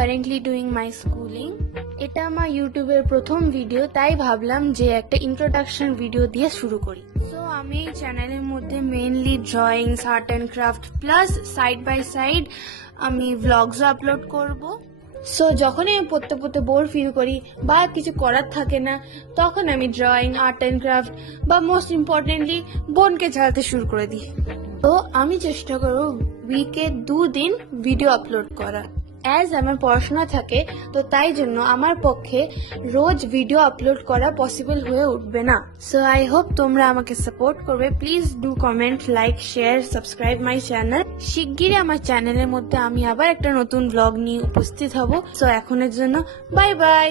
Currently doing my schooling. এটা আমার ইউটিউবের প্রথম ভিডিও, তাই ভাবলাম যে একটা ইন্ট্রোডাকশন ভিডিও দিয়ে শুরু করি। সো আমি এই চ্যানেলের মধ্যে mainly drawings, art and craft plus side by side আমি ভ্লগসও আপলোড করব। সো যখনই আমি পড়তে পড়তে বোর ফিল করি বা কিছু করার থাকে না, তখন আমি ড্রয়িং, আর্ট অ্যান্ড ক্রাফট বা মোস্ট ইম্পর্টেন্টলি বোনকে ঝাড়তে শুরু করে দিই। তো আমি চেষ্টা করব উইকে 2 দিন ভিডিও আপলোড করা। অ্যাজ আমার পড়াশোনা থাকে, তো তাই জন্য আমার পক্ষে রোজ ভিডিও আপলোড করা পসিবল হয়ে উঠবে না। সো আই হোপ তোমরা আমাকে সাপোর্ট করবে। Please do comment, like, share, subscribe my channel. শিগগিরই আমার চ্যানেলের মধ্যে আমি আবার একটা নতুন ব্লগ নিয়ে উপস্থিত হব। সো এখনের জন্য বাই বাই।